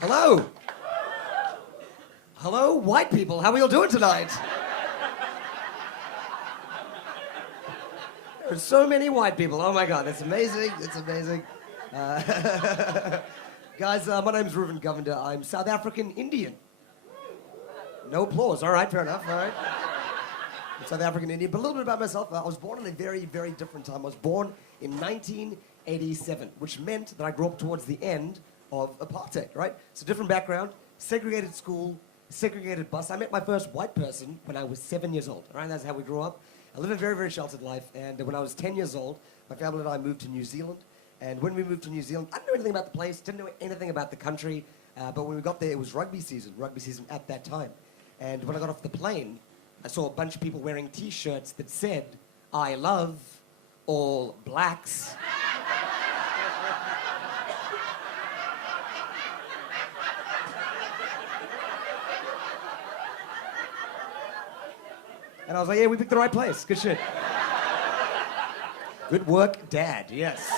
Hello. Hello, white people. How are we all doing tonight? There are so many white people. Oh my God, it's amazing. It's amazing. Guys, my name's Ruven Govender. I'm South African Indian. No applause. All right, fair enough. All right. I'm South African Indian. But a little bit about myself. I was born in a very, very different time. I was born in 1987, which meant that I grew up towards the end of apartheid, right? So different background, segregated school, segregated bus. I met my first white person when I was 7 years old, right? That's how we grew up. I lived a very, very sheltered life, and when I was 10 years old, my family and I moved to New Zealand, and when we moved to New Zealand, I didn't know anything about the place, didn't know anything about the country, but when we got there, it was rugby season at that time. And when I got off the plane, I saw a bunch of people wearing T-shirts that said, "I love all blacks." And I was like, yeah, we picked the right place. Good shit. Good work, Dad. Yes.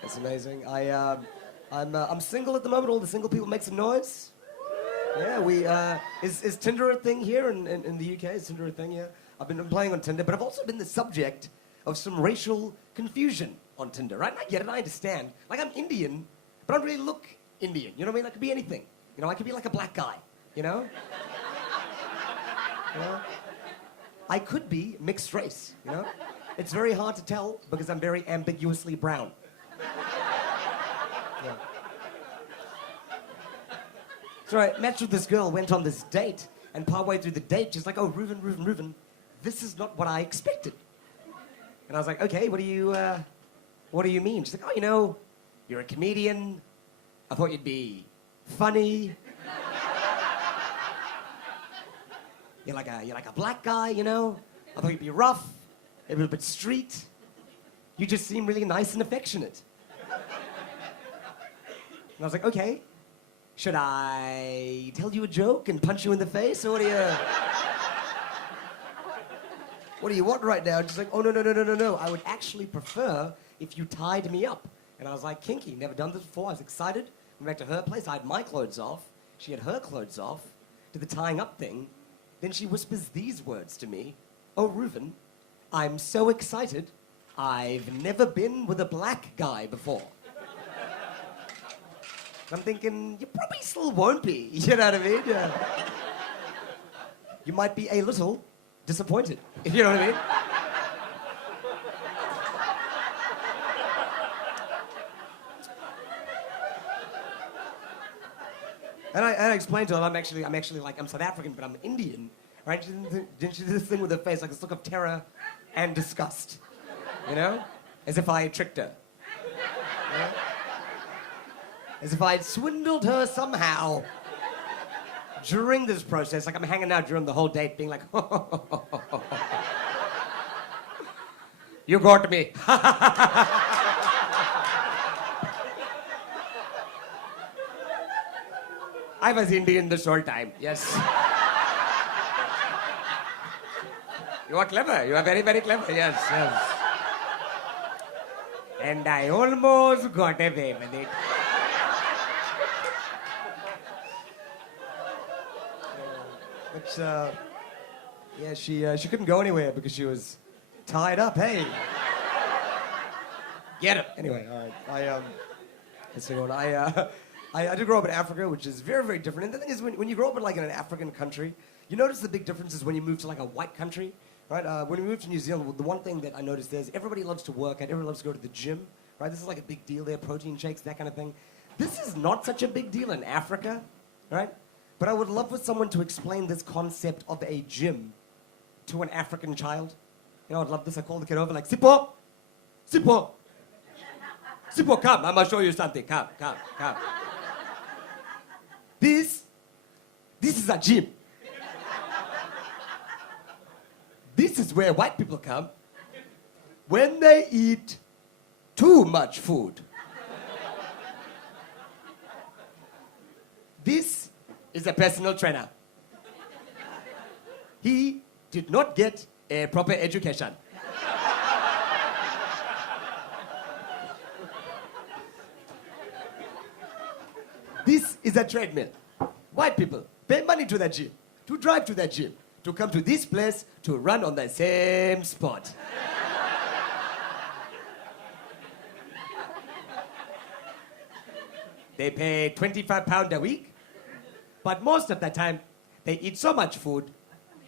That's amazing. I'm single at the moment. All the single people make some noise. Yeah, is Tinder a thing here in the UK? Is Tinder a thing? Yeah. I've been playing on Tinder, but I've also been the subject of some racial confusion on Tinder, right? And I get it, I understand. Like, I'm Indian, but I don't really look Indian. You know what I mean? I could be anything. You know, I could be like a black guy, you know? You know? I could be mixed race, you know? It's very hard to tell because I'm very ambiguously brown. Yeah. So I matched with this girl, went on this date, and partway through the date, she's like, "Oh, Ruven, this is not what I expected." And I was like, "Okay, what do you mean?" She's like, "Oh, you know, you're a comedian. I thought you'd be funny. You're like a black guy, you know? I thought you'd be rough, a little bit street. You just seem really nice and affectionate." And I was like, "Okay, should I tell you a joke and punch you in the face, or what do you want right now?" And she's like, "Oh, no. I would actually prefer if you tied me up." And I was like, kinky, never done this before. I was excited. Went back to her place. I had my clothes off. She had her clothes off. Did the tying up thing. Then she whispers these words to me. "Oh, Ruven, I'm so excited. I've never been with a black guy before." I'm thinking, you probably still won't be. You know what I mean? Yeah. You might be a little disappointed. You know what I mean? And I explained to her, I'm actually like, I'm South African, but I'm Indian, right? She did this thing with her face, like this look of terror and disgust, you know? As if I had tricked her. You know? As if I had swindled her somehow during this process. Like, I'm hanging out during the whole date being like, "You got me." I was Indian this whole time, yes. You are clever. You are very, very clever, yes. And I almost got away with it. But, yeah, she couldn't go anywhere because she was tied up. Hey. Get him. Anyway, all right. Let's see what I did grow up in Africa, which is very, very different. And the thing is, when you grow up in like in an African country, you notice the big differences when you move to like a white country, right? When we moved to New Zealand, the one thing that I noticed is everybody loves to work out, everybody loves to go to the gym, right? This is like a big deal there, protein shakes, that kind of thing. This is not such a big deal in Africa, right? But I would love for someone to explain this concept of a gym to an African child. You know, I'd love this. I call the kid over like, Sipho, come, I'm gonna show you something. Come. This is a gym. This is where white people come when they eat too much food. This is a personal trainer. He did not get a proper education. This is a treadmill. White people pay money to that gym, to drive to that gym, to come to this place to run on the same spot. They pay £25 a week, but most of the time, they eat so much food,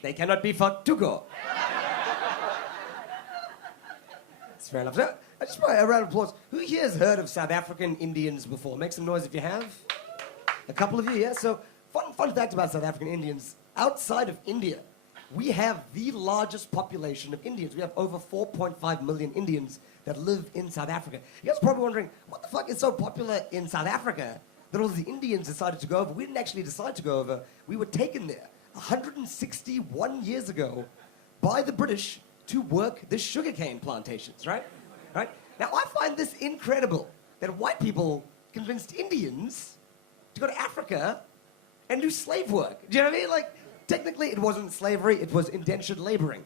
they cannot be fucked to go. That's fair enough. So, I just want a round of applause. Who here has heard of South African Indians before? Make some noise if you have. A couple of you, yeah? So, fun fact about South African Indians. Outside of India, we have the largest population of Indians. We have over 4.5 million Indians that live in South Africa. You guys are probably wondering, what the fuck is so popular in South Africa that all the Indians decided to go over? We didn't actually decide to go over. We were taken there 161 years ago by the British to work the sugarcane plantations, right? Right? Now, I find this incredible that white people convinced Indians to go to Africa and do slave work. Do you know what I mean? Like, technically, it wasn't slavery, it was indentured laboring,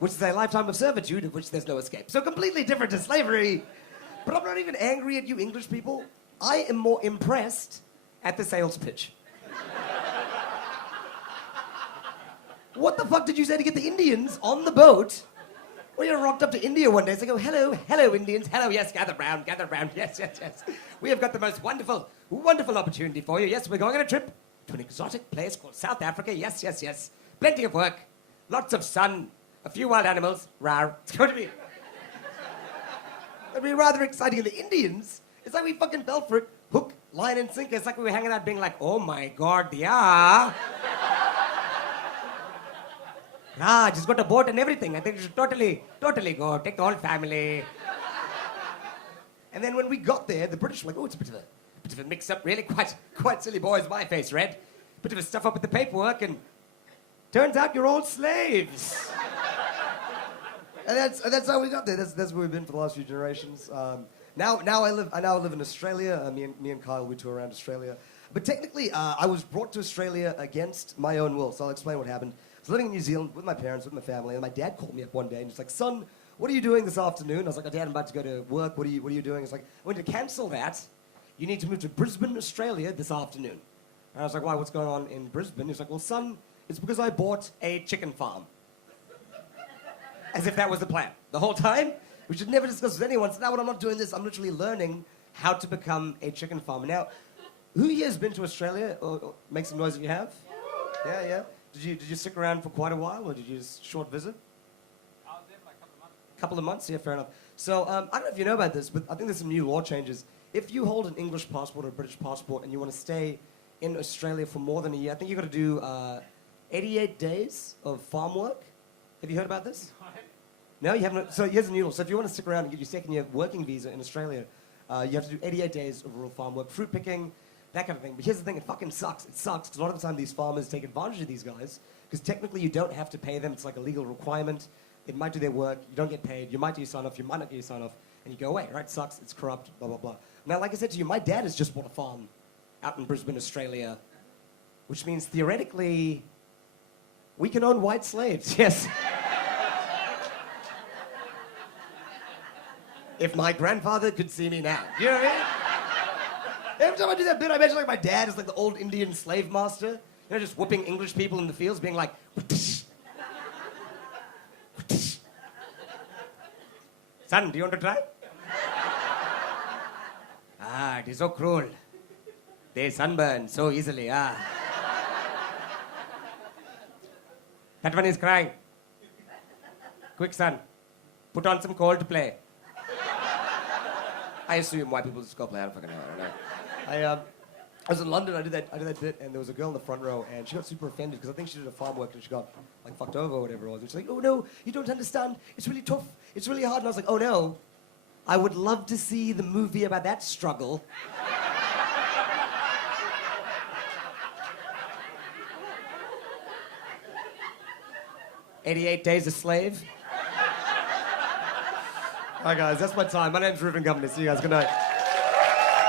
which is a lifetime of servitude of which there's no escape. So completely different to slavery. But I'm not even angry at you English people. I am more impressed at the sales pitch. What the fuck did you say to get the Indians on the boat? Well, you rocked up to India one day, so they go, hello, Indians, hello, yes, gather round, yes. We have got the most wonderful opportunity for you. Yes, we're going on a trip to an exotic place called South Africa. Yes. Plenty of work, lots of sun, a few wild animals. Rawr. It's going to be... It'll be rather exciting. And the Indians, it's like we fucking fell for it. Hook, line, and sinker. It's like we were hanging out being like, oh my God, yeah. Just got a boat and everything. I think you should totally go. Take the whole family. And then when we got there, the British were like, oh, it's a bit of a mix-up, really. Quite silly boys, my face red. Bit of a stuff up with the paperwork, and turns out you're all slaves. and that's how we got there. That's where we've been for the last few generations. Now I live in Australia. Me and Kyle, we tour around Australia. But technically, I was brought to Australia against my own will, so I'll explain what happened. I was living in New Zealand with my parents, with my family, and my dad called me up one day and he's like, son, what are you doing this afternoon? I was like, oh, Dad, I'm about to go to work. What are you doing? He's like, I want to cancel that. You need to move to Brisbane, Australia this afternoon. And I was like, why, what's going on in Brisbane? He's like, well, son, it's because I bought a chicken farm. As if that was the plan. The whole time, we should never discuss with anyone. So now when I'm not doing this, I'm literally learning how to become a chicken farmer. Now, who here has been to Australia? Or make some noise if you have. Yeah. Did you stick around for quite a while, or did you just short visit? I was there for like a couple of months. Couple of months? Yeah, fair enough. So, I don't know if you know about this, but I think there's some new law changes. If you hold an English passport or a British passport and you want to stay in Australia for more than a year, I think you've got to do 88 days of farm work. Have you heard about this? No, you haven't. So here's the new law. So if you want to stick around and get your second year working visa in Australia, you have to do 88 days of rural farm work, fruit picking, that kind of thing. But here's the thing, it fucking sucks. It sucks because a lot of the time these farmers take advantage of these guys because technically you don't have to pay them. It's like a legal requirement. They might do their work. You don't get paid. You might do your sign off. You might not get your sign off. And you go away, right? It sucks. It's corrupt, blah, blah, blah. Now, like I said to you, my dad has just bought a farm out in Brisbane, Australia, which means theoretically we can own white slaves, yes. If my grandfather could see me now. You know what I mean? Every time I do that bit, I imagine like my dad is like the old Indian slave master, you know, just whooping English people in the fields, being like, son, do you want to try? It is so cruel. They sunburn so easily, That one is crying. Quick, son, put on some Coldplay. I assume white people just go play. I don't fucking know. I don't know. I was in London. I did that bit, and there was a girl in the front row, and she got super offended because I think she did a farm work and she got like fucked over or whatever it was. And she's like, "Oh no, you don't understand. It's really tough. It's really hard." And I was like, "Oh no, I would love to see the movie about that struggle." 88 days a slave. All right, guys, that's my time. My name's Ruven Govender. See you guys. Good night.